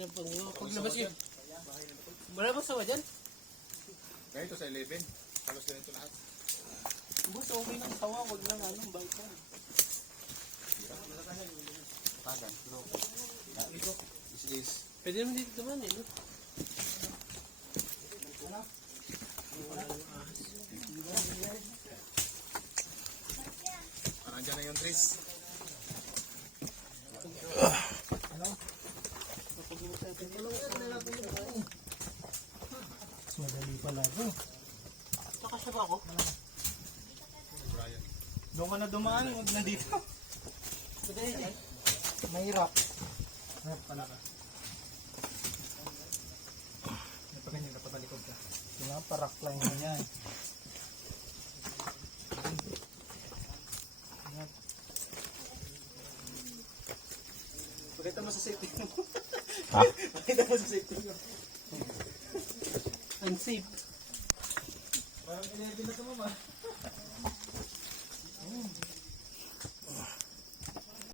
yung paglabas yun. Malabas sa dyan? Ganito sa 11. Halos ganito lahat. Bus, okay lang sawa. Huwag lang anong balkan. Tagan. Is. Pwede naman dito naman eh. No? Nandiyan na yung Tris. Madali pala ito. Nakasya ba ako? Doon ka na dumaan, huwag na dito. Madali eh. Mahirap. Mahirap pala ka. May pa ganyan ka patalikod ka. Kailangan parak lang yun yan. Pakita mo sa safety mo. Ha? Pakita mo sa safety mo. Unsafe. Parang 11 na ito, mama.